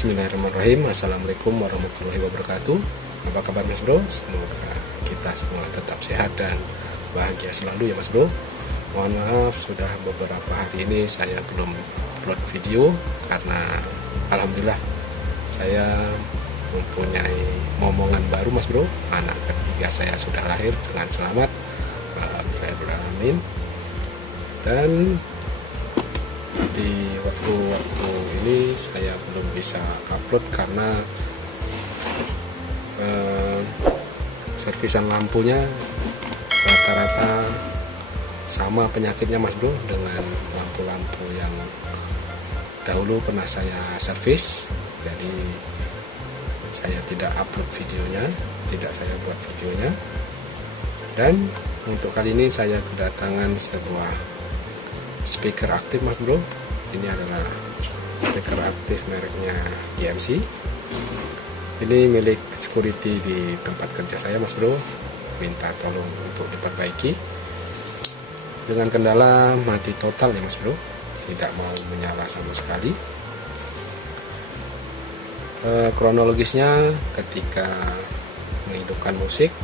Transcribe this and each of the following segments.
Bismillahirrahmanirrahim. Assalamualaikum warahmatullahi wabarakatuh. Apa kabar Mas Bro? Semoga kita semua tetap sehat dan bahagia selalu ya Mas Bro. Mohon maaf sudah beberapa hari ini saya belum upload video karena alhamdulillah saya mempunyai momongan baru Mas Bro. Anak ketiga saya sudah lahir dengan selamat, alhamdulillahirrahmanirrahim. Dan di waktu-waktu ini saya belum bisa upload karena servisan lampunya rata-rata sama penyakitnya Mas Bro dengan lampu-lampu yang dahulu pernah saya servis. Jadi saya tidak upload videonya, tidak saya buat videonya. Dan untuk kali ini saya kedatangan sebuah speaker aktif Mas Bro. Ini adalah speaker aktif mereknya EMC. Ini milik security di tempat kerja saya Mas Bro. Minta tolong untuk diperbaiki. Dengan kendala mati total ya Mas Bro. Tidak mau menyala sama sekali. Kronologisnya ketika menghidupkan musik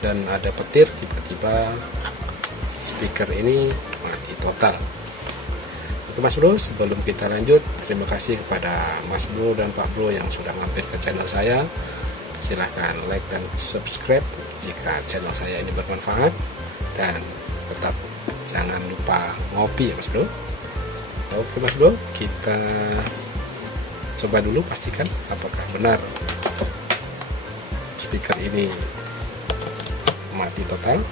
dan ada petir, tiba-tiba speaker ini mati total. Oke Mas Bro, sebelum kita lanjut, terima kasih kepada Mas Bro dan Pak Bro yang sudah mampir ke channel saya. Silahkan like dan subscribe jika channel saya ini bermanfaat, dan tetap jangan lupa ngopi ya Mas Bro. Oke Mas Bro, kita coba dulu pastikan apakah benar speaker ini mati total.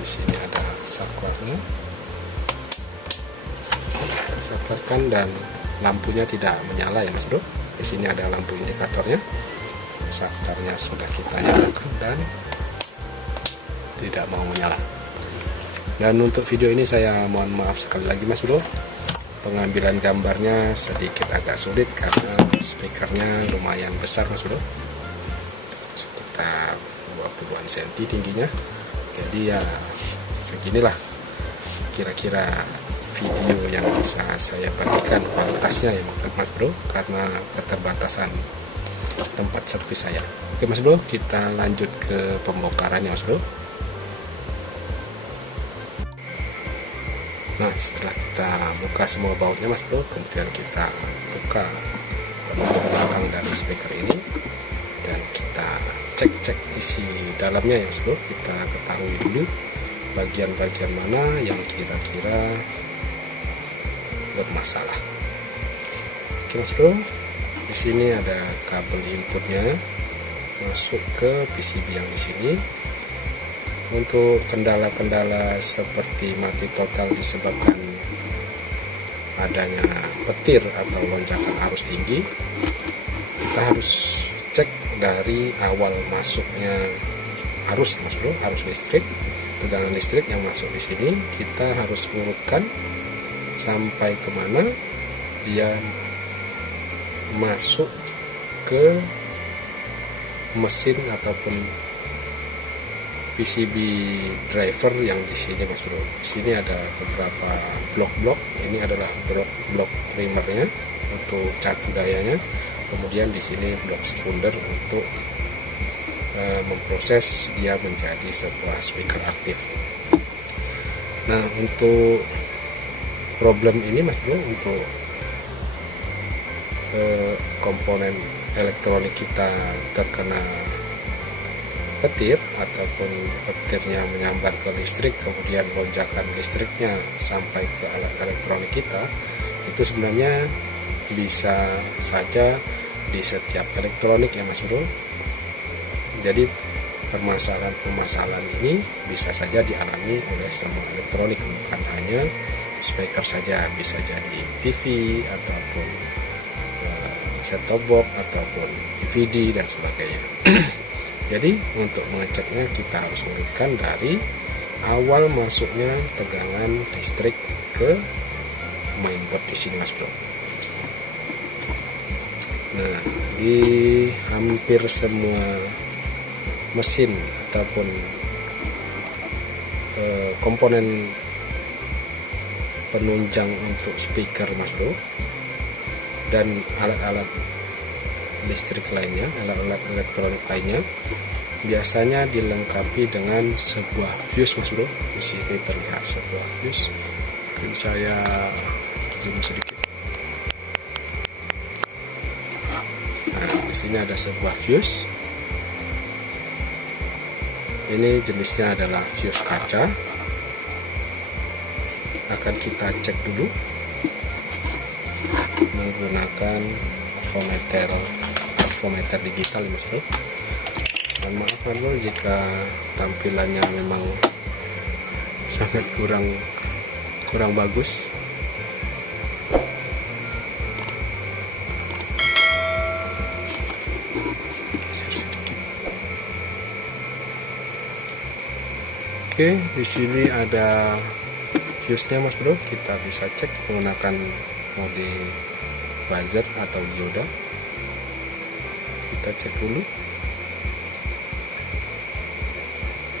Di sini ada saklarnya, disaklarkan dan lampunya tidak menyala ya Mas Bro. Di sini ada lampu indikatornya, saklarnya sudah kita nyalakan dan tidak mau menyala. Dan untuk video ini saya mohon maaf sekali lagi Mas Bro, pengambilan gambarnya sedikit agak sulit karena speakernya lumayan besar Mas Bro, sekitar 20-an cm tingginya. Jadi ya seginilah kira-kira video yang bisa saya bagikan kualitasnya ya Mas Bro, karena keterbatasan tempat servis saya. Oke Mas Bro, kita lanjut ke pembongkarannya Mas Bro. Nah, setelah kita buka semua bautnya Mas Bro, kemudian kita buka penutup belakang dari speaker ini dan kita cek isi dalamnya ya Mas Bro. Kita ketahui dulu bagian-bagian mana yang kira-kira bermasalah. Oke Mas Bro, di sini ada kabel inputnya masuk ke PCB yang di sini. Untuk kendala-kendala seperti mati total disebabkan adanya petir atau lonjakan arus tinggi, kita harus cek dari awal masuknya arus Mas Bro, arus listrik, tegangan listrik yang masuk di sini. Kita harus urutkan sampai kemana dia masuk ke mesin ataupun PCB driver yang di sini Mas Bro. Di sini ada beberapa blok-blok. Ini adalah blok primernya untuk catu dayanya. Kemudian di sini blok sekunder untuk memproses dia menjadi sebuah speaker aktif. Nah, untuk problem ini Mas Bro, untuk komponen elektronik kita terkena petir ataupun petirnya menyambar ke listrik, kemudian lonjakan listriknya sampai ke alat elektronik kita, itu sebenarnya bisa saja di setiap elektronik ya Mas Bro. Jadi permasalahan ini bisa saja dialami oleh semua elektronik, bukan hanya speaker saja, bisa jadi TV ataupun set-top box ataupun DVD dan sebagainya. Jadi untuk mengeceknya kita harus urutkan dari awal masuknya tegangan listrik ke mainboard di sini Mas Bro. Nah, di hampir semua mesin ataupun komponen penunjang untuk speaker Mas Bro, dan alat-alat listrik lainnya, alat-alat elektronik lainnya, biasanya dilengkapi dengan sebuah fuse, Mas Bro. Di sini terlihat sebuah fuse. Mungkin saya zoom sedikit. Nah, di sini ada sebuah fuse. Ini jenisnya adalah fuse kaca. Akan kita cek dulu menggunakan avometer digital, Mas Bro. Dan maaf Mas Bro jika tampilannya memang sangat kurang bagus. Geser sedikit. Oke, di sini ada fuse-nya, Mas Bro. Kita bisa cek menggunakan mode buzzer atau dioda. Kita cek dulu.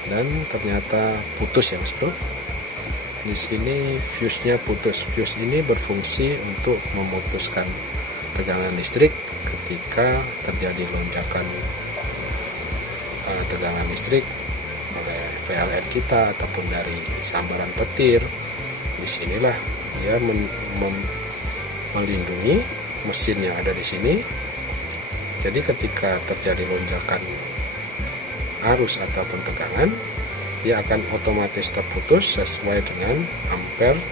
Dan ternyata putus ya, Mas Bro. Di sini fuse-nya putus. Fuse ini berfungsi untuk memutuskan tegangan listrik ketika terjadi lonjakan tegangan listrik oleh PLN kita ataupun dari sambaran petir. Disinilah dia melindungi mesin yang ada di sini. Jadi ketika terjadi lonjakan arus ataupun tegangan, dia akan otomatis terputus sesuai dengan ampere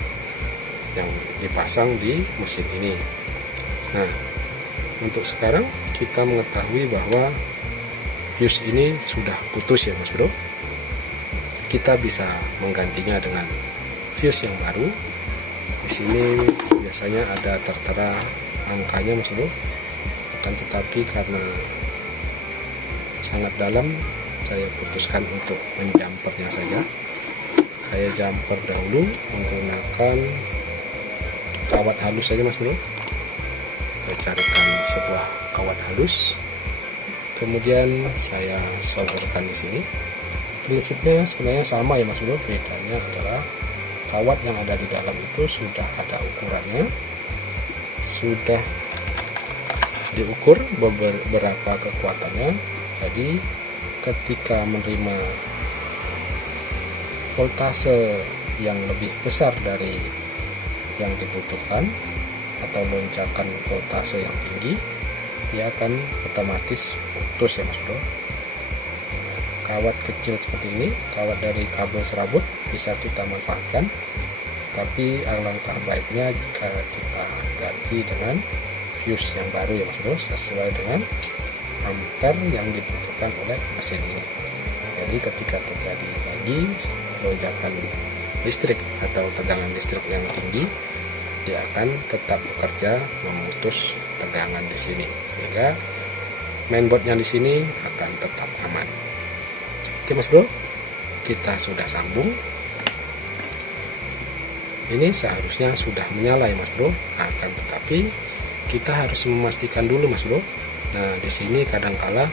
yang dipasang di mesin ini. Nah, untuk sekarang kita mengetahui bahwa fuse ini sudah putus ya, Mas Bro. Kita bisa menggantinya dengan fuse yang baru. Di sini biasanya ada tertera angkanya, Mas Bro. Akan tetapi karena sangat dalam, saya putuskan untuk menjumpernya saja. Saya jumper dahulu menggunakan kawat halus saja, Mas Bro. Saya carikan sebuah kawat halus, kemudian saya solderkan di sini. Prinsipnya sebenarnya sama ya, Mas Bro. Bedanya adalah kawat yang ada di dalam itu sudah ada ukurannya, sudah diukur beberapa kekuatannya. Jadi ketika menerima voltase yang lebih besar dari yang dibutuhkan atau lonjakan voltase yang tinggi, dia akan otomatis putus ya, Mas Bro. Kawat kecil seperti ini, kawat dari kabel serabut, bisa kita manfaatkan, tapi alangkah baiknya jika kita ganti dengan fuse yang baru ya, Mas Bro, sesuai dengan ampere yang dibutuhkan oleh mesin ini. Jadi ketika terjadi lagi lonjakan listrik atau tegangan listrik yang tinggi, dia akan tetap bekerja memutus tegangan di sini, sehingga mainboardnya di sini akan tetap aman. Oke, Mas Bro, kita sudah sambung. Ini seharusnya sudah menyala ya, Mas Bro. Akan tetapi kita harus memastikan dulu, Mas Bro. Nah, di sini kadangkala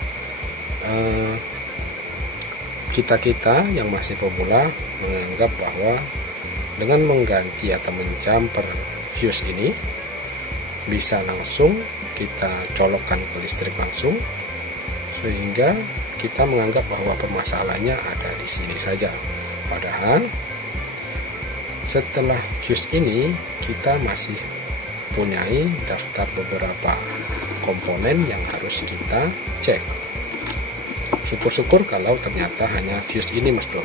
kita yang masih pemula menganggap bahwa dengan mengganti atau menjumper fuse ini bisa langsung kita colokkan ke listrik langsung, sehingga kita menganggap bahwa permasalahannya ada di sini saja. Padahal setelah fuse ini kita masih punyai daftar beberapa komponen yang harus kita cek. Syukur-syukur kalau ternyata hanya fuse ini, Mas Bro.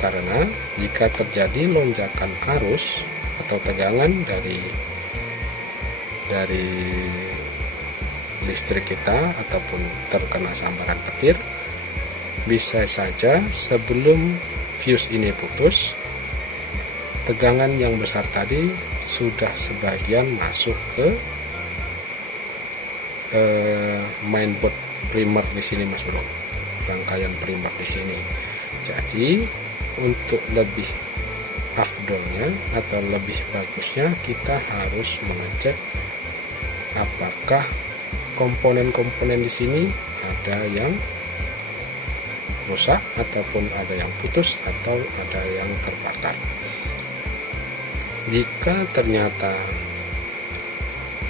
Karena jika terjadi lonjakan arus atau tegangan dari listrik kita ataupun terkena sambaran petir, bisa saja sebelum fuse ini putus, tegangan yang besar tadi sudah sebagian masuk ke mainboard primer di sini, Mas Bro. Rangkaian primer di sini. Jadi untuk lebih afdolnya atau lebih bagusnya, kita harus mengecek apakah komponen-komponen di sini ada yang rusak ataupun ada yang putus atau ada yang terbakar. Jika ternyata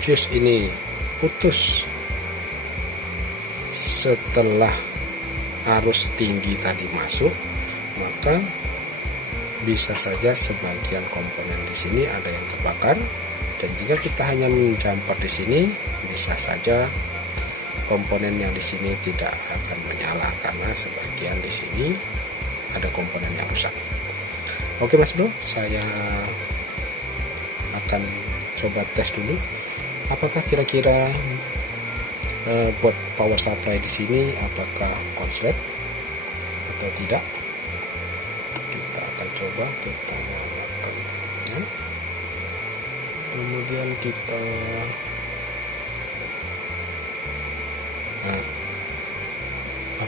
fuse ini putus setelah arus tinggi tadi masuk, maka bisa saja sebagian komponen di sini ada yang terbakar, dan jika kita hanya menjumper di sini, bisa saja komponen yang di sini tidak akan menyala karena sebagian di sini ada komponen yang rusak. Oke Mas Bro, saya akan coba tes dulu apakah kira-kira buat power supply di sini apakah konslet atau tidak. Kita akan coba kita nyalakan, kemudian kita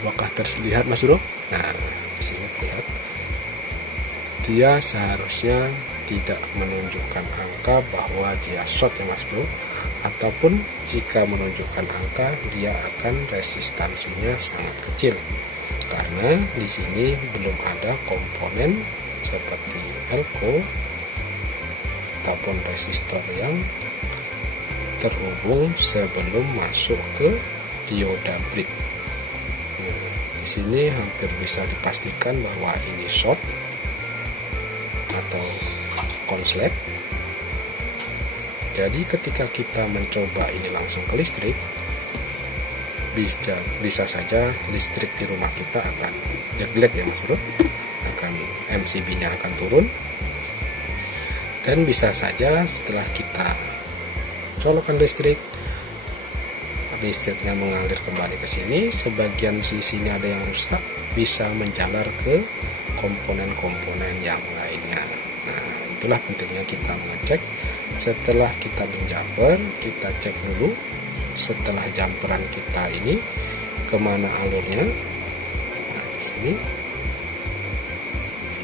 apakah terlihat Mas Bro? Nah, di sini terlihat dia seharusnya tidak menunjukkan angka bahwa dia short ya Mas Bro, ataupun jika menunjukkan angka dia akan resistansinya sangat kecil karena di sini belum ada komponen seperti elko ataupun resistor yang terhubung sebelum masuk ke dioda bridge. Di sini hampir bisa dipastikan bahwa ini short atau konslet. Jadi ketika kita mencoba ini langsung ke listrik, bisa saja listrik di rumah kita akan jelek ya Mas Bro, akan MCB-nya akan turun, dan bisa saja setelah kita colokkan listriknya mengalir kembali ke sini, sebagian di sini ada yang rusak, bisa menjalar ke komponen-komponen yang lainnya. Nah, itulah pentingnya kita mengecek. Setelah kita menjumper, kita cek dulu setelah jumperan kita ini kemana alurnya. Nah, di sini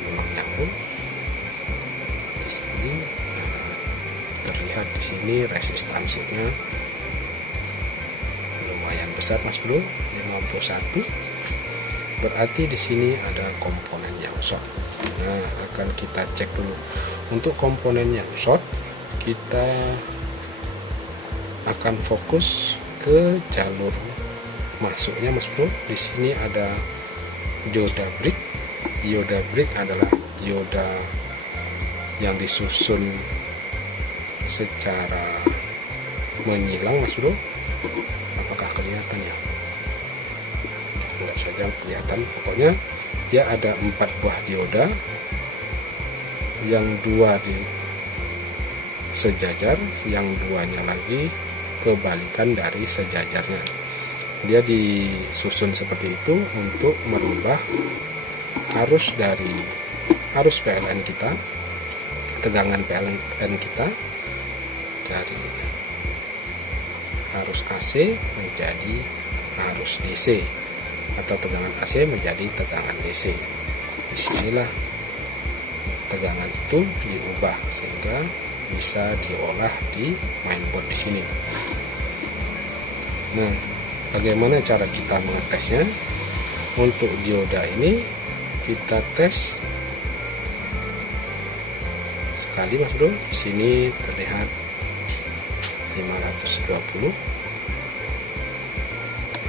belum nyambung. Di sini terlihat di sini resistansinya lumayan besar Mas Bro, 51. Berarti di sini ada komponen yang short. Nah, akan kita cek dulu. Untuk komponen yang short, kita akan fokus ke jalur masuknya Mas Bro. Di sini ada dioda bridge. Dioda bridge adalah dioda yang disusun secara menyilang Mas Bro. Apakah kelihatan ya? Enggak saja kelihatan. Pokoknya dia ada 4 buah dioda, yang 2 di sejajar, yang 2-nya lagi kebalikan dari sejajarnya. Dia disusun seperti itu untuk merubah arus dari arus PLN kita, tegangan PLN kita dari arus AC menjadi arus DC, atau tegangan AC menjadi tegangan DC. Disinilah tegangan itu diubah sehingga bisa diolah di mainboard di sini. Nah, bagaimana cara kita mengetesnya? Untuk dioda ini kita tes sekali Mas Bro. Di sini terlihat 520.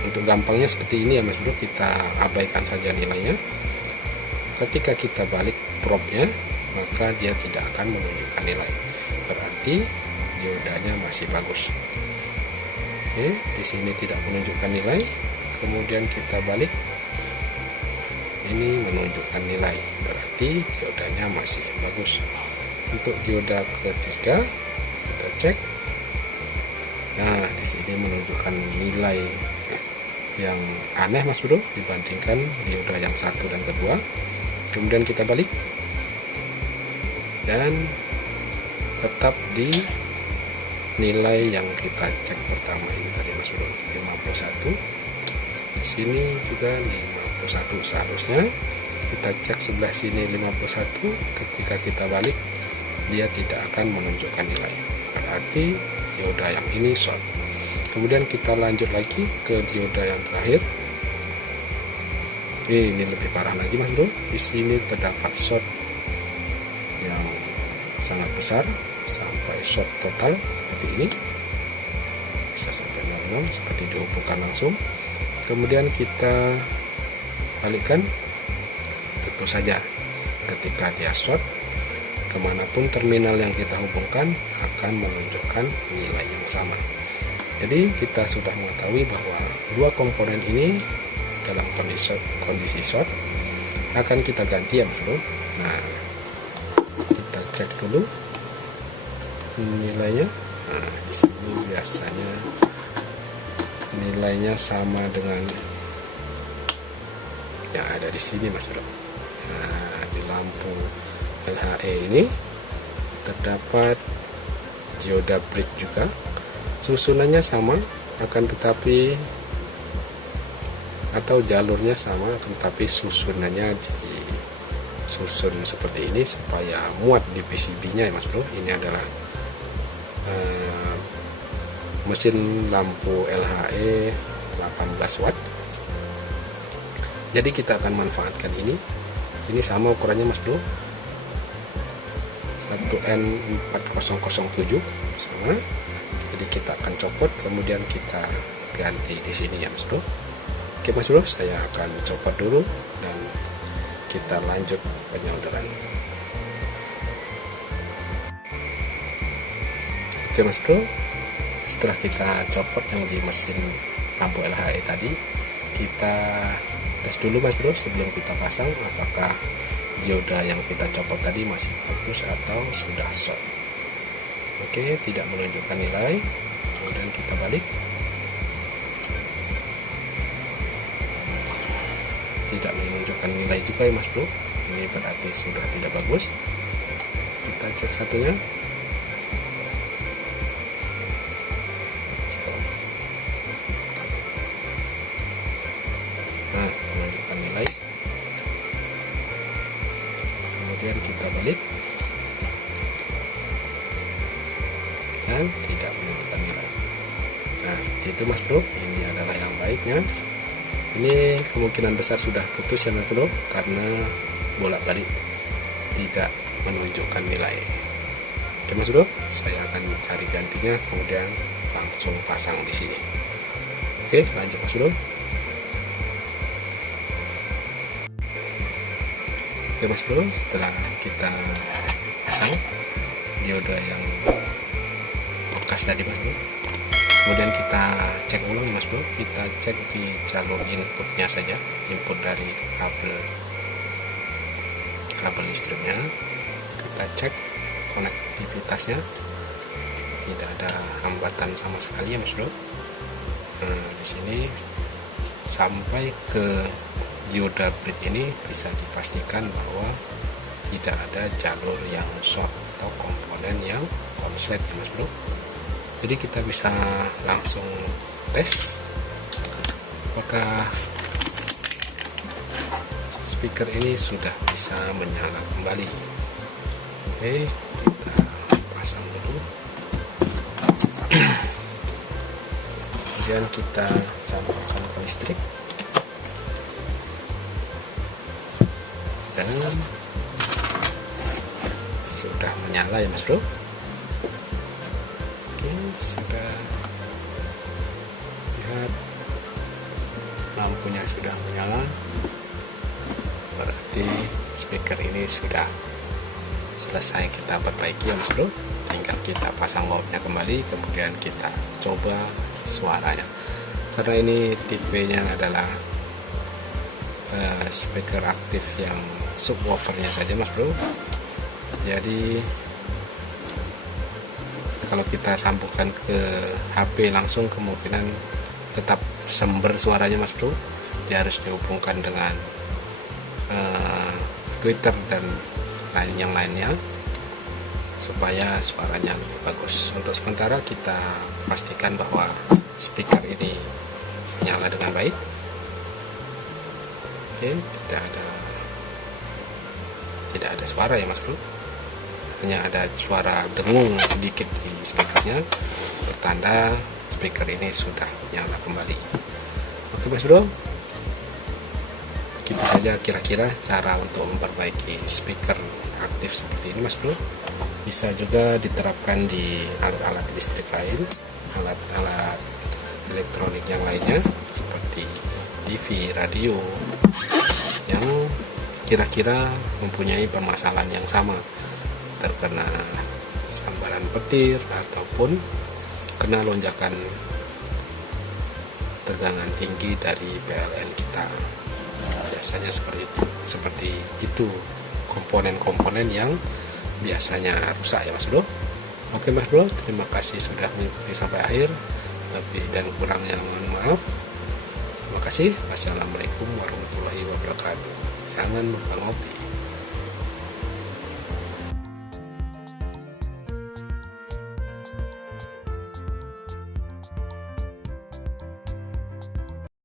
Untuk gampangnya seperti ini ya Mas Bro, kita abaikan saja nilainya. Ketika kita balik probe-nya, maka dia tidak akan menunjukkan nilai. Berarti diodanya masih bagus. Oke, di sini tidak menunjukkan nilai. Kemudian kita balik, ini menunjukkan nilai. Berarti diodanya masih bagus. Untuk dioda ketiga, kita cek. Nah, di sini menunjukkan nilai yang aneh Mas Bro dibandingkan dioda yang satu dan kedua. Kemudian kita balik dan tetap di nilai yang kita cek pertama ini tadi Mas Bro, 51. Di sini juga 51 seharusnya. Kita cek sebelah sini 51. Ketika kita balik, dia tidak akan menunjukkan nilai. Berarti dioda yang ini short. Kemudian kita lanjut lagi ke dioda yang terakhir. Ini lebih parah lagi Mas Bro. Di sini terdapat short yang sangat besar sampai short total seperti ini. benar-benar non, seperti dihubungkan langsung. Kemudian kita balikkan. Tentu saja ketika dia short, kemanapun terminal yang kita hubungkan akan menunjukkan nilai yang sama. Jadi kita sudah mengetahui bahwa dua komponen ini dalam kondisi short akan kita ganti ya Mas Bro. Nah, kita cek dulu nilainya. Nah, di sini biasanya nilainya sama dengan yang ada di sini Mas Bro. Nah, di lampu LHE ini terdapat dioda bridge juga. Susunannya sama, akan tetapi atau jalurnya sama, akan tetapi susunannya disusun seperti ini supaya muat di PCB-nya ya Mas Bro. Ini adalah mesin lampu LHE 18 watt. Jadi kita akan manfaatkan ini. Ini sama ukurannya Mas Bro. 1N4007 sama. Jadi kita akan copot, kemudian kita ganti di sini ya Mas Bro. Oke Mas Bro, saya akan copot dulu dan kita lanjut penyolderan. Oke Mas Bro, setelah kita copot yang di mesin lampu LHE tadi, kita tes dulu Mas Bro sebelum kita pasang apakah dioda yang kita copot tadi masih bagus atau sudah short. Oke, tidak menunjukkan nilai. Kemudian kita balik. Tidak menunjukkan nilai juga ya Mas Bro. Ini berarti sudah tidak bagus. Kita cek satunya. Nah, menunjukkan nilai. Kemudian kita balik. Dan tidak menunjukkan nilai. Nah, seperti itu Mas Bro. Ini adalah yang baiknya. Ini kemungkinan besar sudah putus ya Mas Bro, karena bolak-balik tidak menunjukkan nilai. Oke Mas Bro, saya akan cari gantinya, kemudian langsung pasang di sini. Oke, lanjut Mas Bro. Oke Mas Bro, setelah kita pasang dioda yang bekas tadi Mas Bro, kemudian kita cek ulang Mas Bro. Kita cek di jalur inputnya saja, input dari kabel listriknya. Kita cek konektivitasnya, tidak ada hambatan sama sekali ya Mas Bro. Nah, di sini sampai ke dioda bridge ini bisa dipastikan bahwa tidak ada jalur yang short atau komponen yang konslet ya Mas Bro. Jadi kita bisa langsung tes apakah speaker ini sudah bisa menyala kembali. Oke, kita pasang dulu. Kemudian kita campurkan ke listrik dan sudah menyala ya Mas Bro. Oke, sudah lihat lampunya sudah menyala, berarti speaker ini sudah selesai kita perbaiki ya Mas Bro. Tinggal kita pasang bautnya kembali, kemudian kita coba suaranya. Karena ini tipenya adalah speaker aktif yang subwoofernya saja Mas Bro. Jadi kalau kita sambungkan ke HP langsung kemungkinan tetap sember suaranya Mas Bro. Dia harus dihubungkan dengan Twitter dan yang lainnya supaya suaranya lebih bagus. Untuk sementara kita pastikan bahwa speaker ini nyala dengan baik. Oke, tidak ada suara ya Mas Bro. Hanya ada suara dengung sedikit di speakernya, bertanda speaker ini sudah nyala kembali. Oke Mas Bro, gitu saja kira-kira cara untuk memperbaiki speaker aktif seperti ini Mas Bro. Bisa juga diterapkan di alat-alat listrik lain, alat-alat elektronik yang lainnya seperti TV, radio yang kira-kira mempunyai permasalahan yang sama, terkena sambaran petir ataupun kena lonjakan tegangan tinggi dari PLN kita. Biasanya seperti itu komponen-komponen yang biasanya rusak ya Mas Bro. Oke Mas Bro, terima kasih sudah mengikuti sampai akhir. Lebih dan kurangnya mohon maaf. Terima kasih. Wassalamualaikum warahmatullahi wabarakatuh. Jangan lupa ngopi.